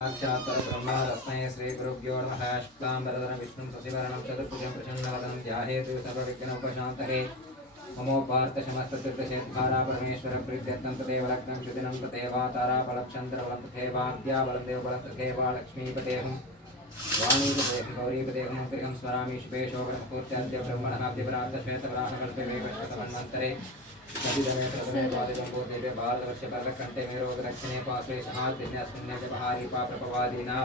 साक्षात् ब्रह्म तस्मै श्री गुरुभ्यो नमः। शुक्लाम्बरधरं विष्णुं शशिवर्णं चतुर्भुजं प्रसन्नवदनं ध्यायेत् सर्वविघ्नोपशान्तये। ममोपार्थशमस्ततीर्थशेखरा परमेश्वर प्रीत्यर्थं तदेव लग्नं शुदिनं तदेव ताराफलक्षन्द्रबलं तथैवाद्याबलं देवबलं तथैव लक्ष्मीपतेहं वाणीपतेहं गौरीपतेहं गृहं स्मरामि शुभे शोभनमुहूर्त्याद्य ब्रह्मणः दिवरात्रश्वेतवराहकल्पे वेकशतमन्वन्तरे सविधमेतरसमेवादिगम्भूर्णिभे भारतवर्षे परलकण्ठे मेरोगदक्षिणे पार्श्वे सहाद्यस्मिन्ने व्यवहारी पाप्रपवादीना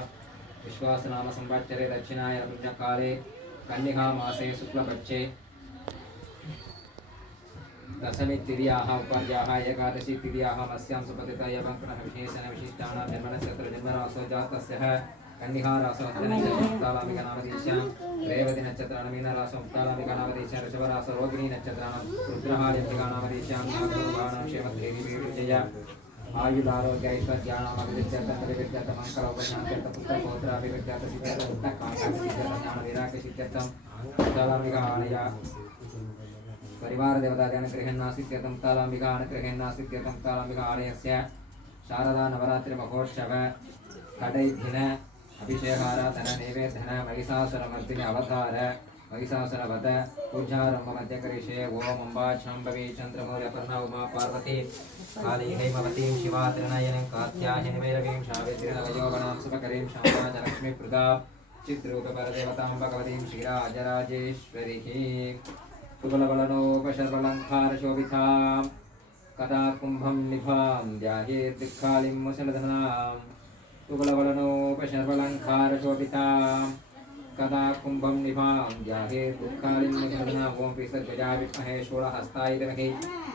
विश्वासनाम संवत्सरे दक्षिणाय पुण्यकाले कन्निकामासे शुक्लपक्षे दशमी तिथियाः उपाद्याः एकादशी तिथियाः मस्यां सुपतिता एवं पुनः विशेषण विशिष्टानां जन्मनक्षत्र जन्मरासो जातस्य कन्निकारासो मुक्तालामिका नामधीश्यां रेवती नक्षत्राणां मीनरासो मुक्तालामिका नामधीश्यां वृषभरासो रोहिणी नक्षत्राणां रुद्रहाल्यम्बिका नामधीश्यां नागरूपाणां क्षेमधेवी विजय आयुधारोग्य ऐश्वर्याणामभिवृद्ध्यर्थं मंगलोपशान्त्यर्थं पुत्रपौत्राभिवृद्ध्यर्थं सिद्ध्यर्थं पुत्रकामाभिवृद्ध्यर्थं ज्ञानवैराग्यसिद्ध्यर्थं मुक्तालामिका आलय परिवार देवता अनुग्रहेन्नासित्यर्थं मुक्तालाम्बिका अनुग्रहेन्नासित्यर्थं मुक्तालाम्बिका आलयस्य शारदा नवरात्रि महोत्सव कटैदिन अभिषेकाराधन नैवेद्यन महिषासुरमर्दिनि अवतार महिषासुरवध पूजारंभ मध्यकरिषे ओम अम्बा शाम्भवी चन्द्रमौर्यपर्णा उमा पार्वती काली हैमवतीं शिवा त्रिनयनीं कात्यायनीं भैरवीं सावित्रीं शुभकरीं शान्ताजलक्ष्मी प्रदा चित्ररूपपरदेवतां भगवतीं श्रीराजराजेश्वरीः कुबलबलनोपशर्वलङ्कारशोभितां कदा कुम्भं निभां ध्यायेत् दिक्खालिं मुसलधनां कुबलबलनोपशर्वलङ्कारशोभितां कदा कुम्भं निभां ध्यायेत् दिक्खालिं मुसलधनां ओं पिसर्गजा विद्महे शूलहस्ताय धीमहि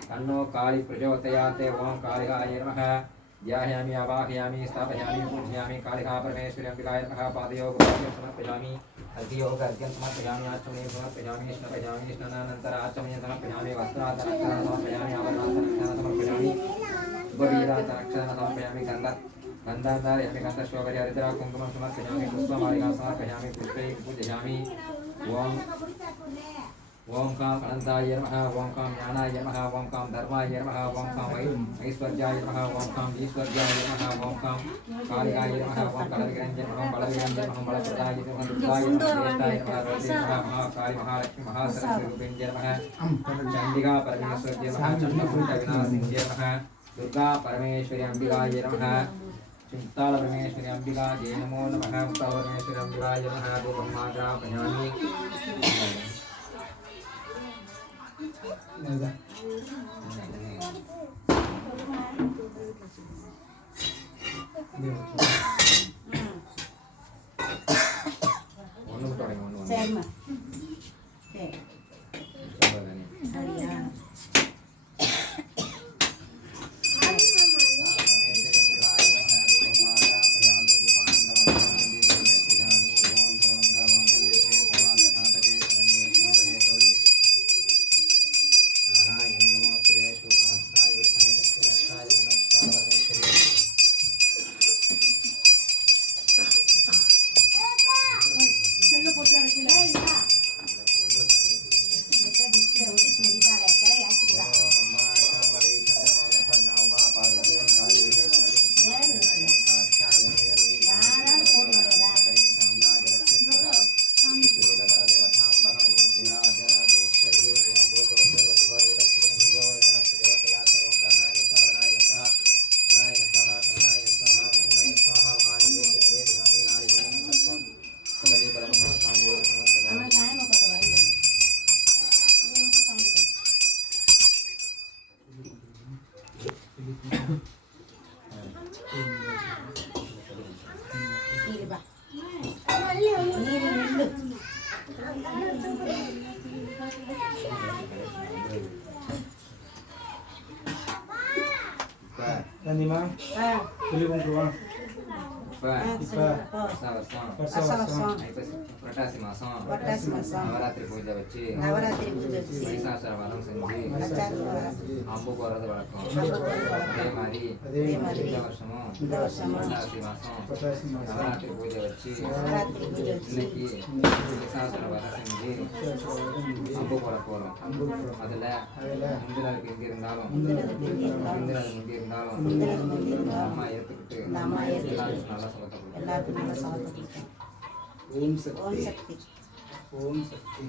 तन्नो काली प्रचोदयात् ओं कालिकाय नमः ध्यायामि आवाहयामि स्थापयामि पूजयामि कालिका परमेश्वरी अम्बिकाय नमः पादयोगं समर्पयामि अर्घ्योगर्घ्यं समर्पयामि आचमनीं समर्पयामि स्नापयामि स्नानानन्तराचमनीं समर्पयामि वस्त्रान्तरक्षणं समर्पयामि आभरणान्तरक्षणं समर्पयामि शुभवीरान्तरक्षणं समर्पयामि गन्धान्धारयामि गन्धशोभया हरिद्रा कुङ्कुमं समर्पयामि पुष्पमालिकां समर्पयामि पुष्पैः पूजयामि ओम काम अनंताय नमः ओम काम ज्ञानाय नमः ओम काम धर्माय नमः ओम काम ऐश्वर्याय नमः ओम काम ईश्वर्याय नमः ओम काम कालिकाय नमः ओम कलविरंजन नमः बलविरंजन नमः बलप्रदाय नमः दुर्गाय नमः ज्येष्ठाय नमः रोहिणी नमः महाकाली महालक्ष्मी महासरस्वती रूपिण्ये नमः चंडिका परमेश्वर्ये नमः चंडमुण्ड विनाशिन्ये नमः दुर्गा परमेश्वरी अंबिकाय नमः चिंताल परमेश्वरी अंबिकायै नमो नमः मुक्ताल परमेश्वरी अंबिकाय नमः धूपं माग्रापयामि नवरात्रि पूजा वच्ची महिषासुर वधम सेंजी अंबु कोरद वळक्कम अदे मारी वर्षमो पटासी मासम नवरात्रि पूजा वच्ची இன்னைக்கு महिषासुर वध सेंजी अंबु कोरकोलम அதுல முந்தினதுக்கு எங்க இருந்தாலும் முந்தினது முந்தி இருந்தாலும் அம்மா ஏத்துக்கிட்டு நல்லா சொல்லணும் எல்லாருக்கும் நல்ல சவால் கொடுத்தேன். ஓம் ஓம் சக்தி சக்தி. ஓம் சக்தி.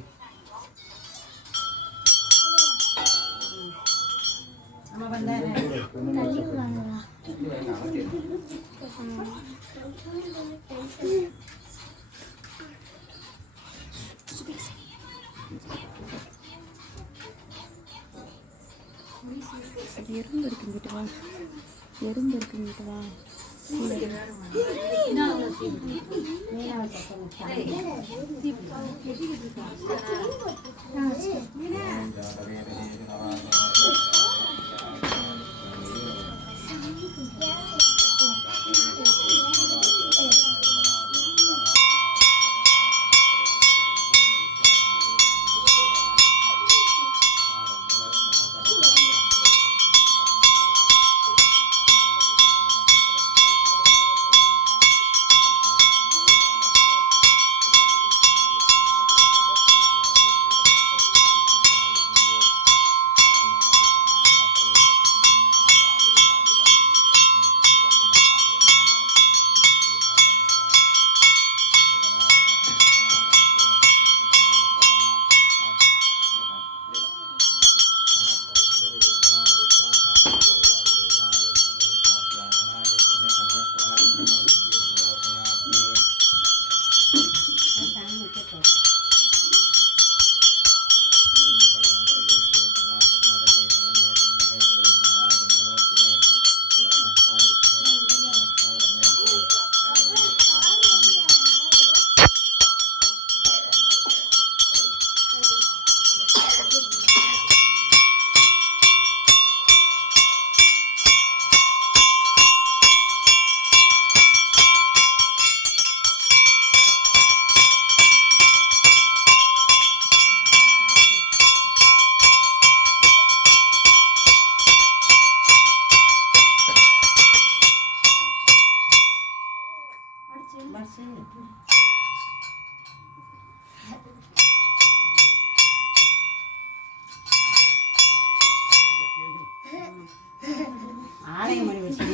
நம்ம வந்த எறும்பு இருக்குங்கிட்டு வா, எறும்பு இருக்குங்கிட்டு வா. ஆலயம் மணி வச்சு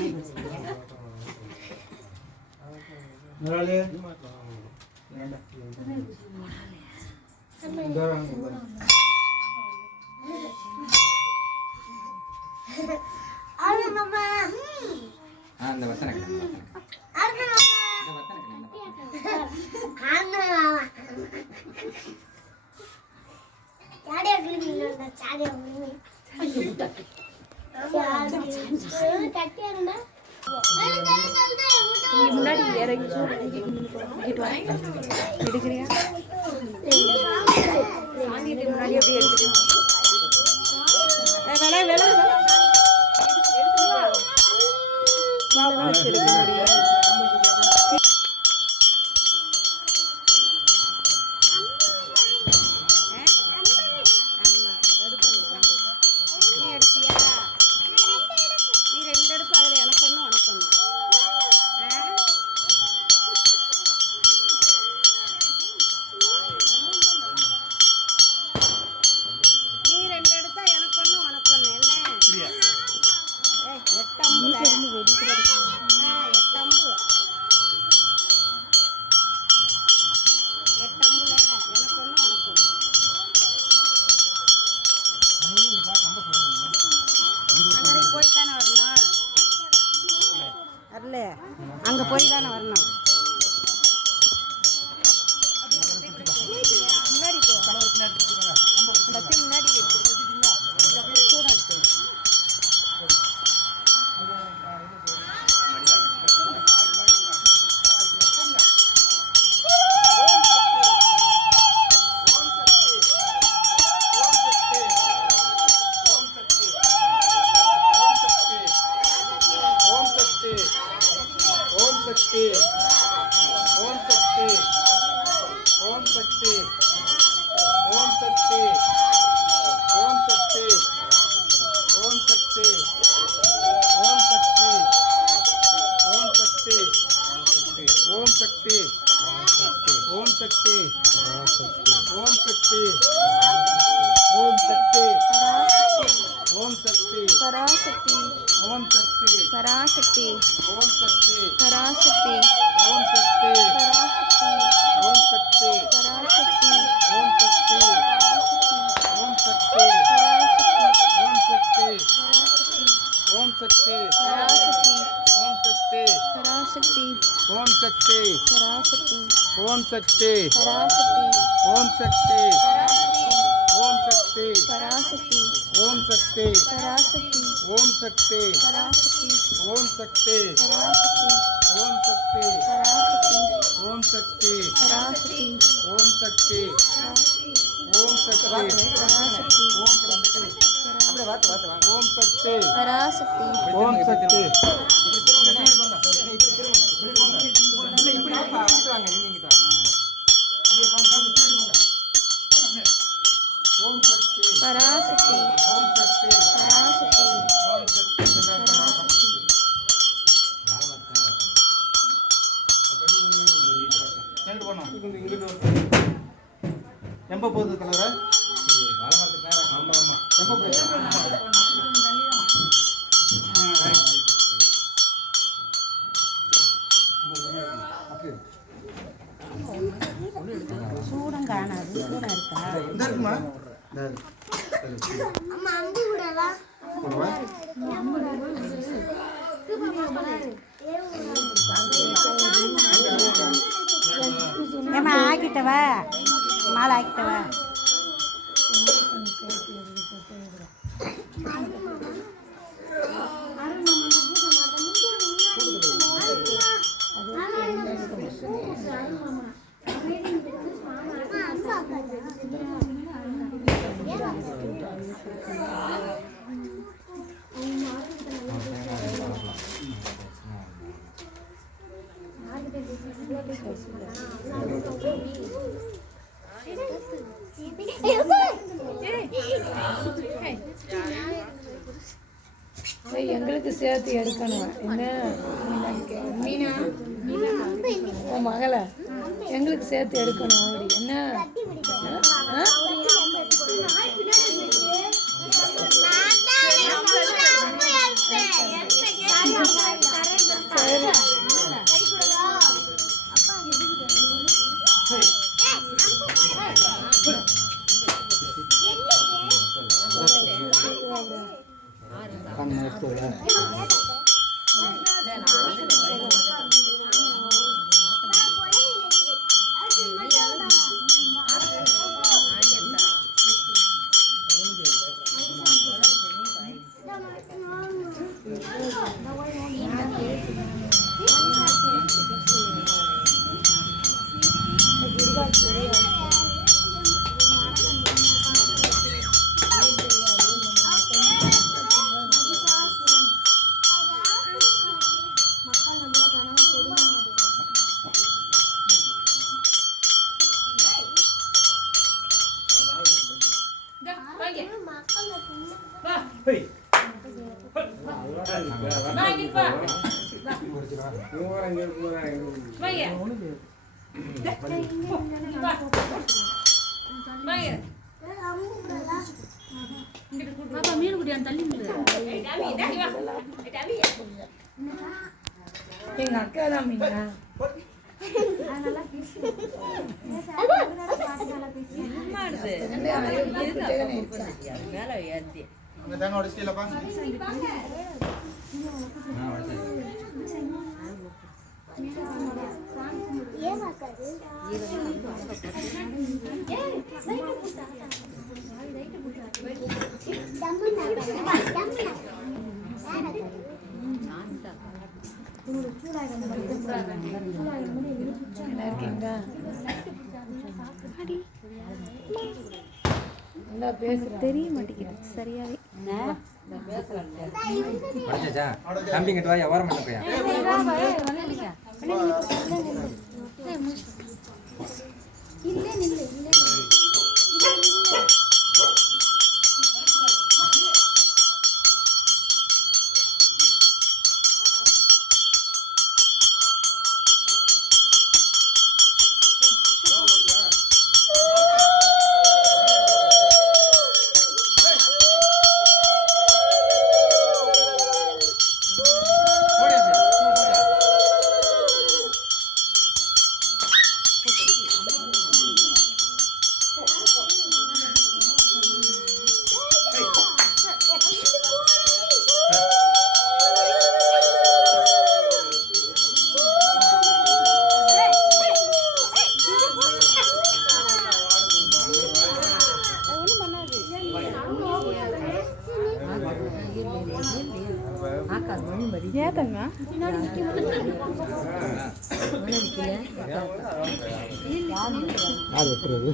அந்த வத்தனை முன்னாடி இறங்கி எடுக்கிறியா? வாங்கிட்டு முன்னாடி அப்படியே எடுத்துட்டு வேலை வேலை எடுக்க முடியும். அங்கே போய் தானே வரணும். முன்னாடி முன்னாடி पराशक्ति पराशक्ति पराशक्ति ஓம் சக்தி பராசக்தி ஓம் சக்தி பராசக்தி ஓம் சக்தி ஓம் சக்தி பராசக்தி ஓம் சக்தி பராசக்தி ஓம் சக்தி பராசக்தி ஓம் சக்தி பராசக்தி ஓம் சக்தி பராசக்தி ஓம் சக்தி பராசக்தி ஓம் சக்தி ஓம் சக்தி பராசக்தி ஓம் சக்தி அப்படியே வாத்து வாத்து வாங்க. ஓம் சக்தி பராசக்தி ஓம் சக்தி இப்படி திரும்புங்க என்ன போங்க இப்படி திரும்புங்க இப்படி போங்க இல்லை இப்படி வாப்பா வாத்து வாங்க நீங்க இங்கிட்ட வாங்க. அப்படியே போங்க பின்னாடி போங்க ஓம் சக்தி பராசக்தி ஓம் சக்தி பராசக்தி ஓம் சக்தி பராசக்தி நைட்டு போனோம் எம்ப போகுது தலைவர வாழமரத்துக்கு நேரம் ஆமா ஆமா எம்ப போகுது சூடம் காணாது சூடம் இருக்கா இந்த இருக்குமா போடுவா ஏமா ஆக்கிட்டவா மாலை ஆக்கிட்டவா எங்களுக்கு சேர்த்து எடுக்கணும் என்ன மீனா உன் மகளை எங்களுக்கு சேர்த்து எடுக்கணும் ஓடி என்ன எங்க அக்கா தான் மீனா அங்க தேங்காய் உடைச்சிட்டீங்களப்பா நல்லா இருக்கீங்களா நல்லா பேசுறேன் தெரிய மாட்டேங்குது சரியாவே படிச்சாச்சா தம்பிங்கிட்ட வாயா ஓரம் பண்ண போயா ஏத்தங்க யார் வெட்டுறது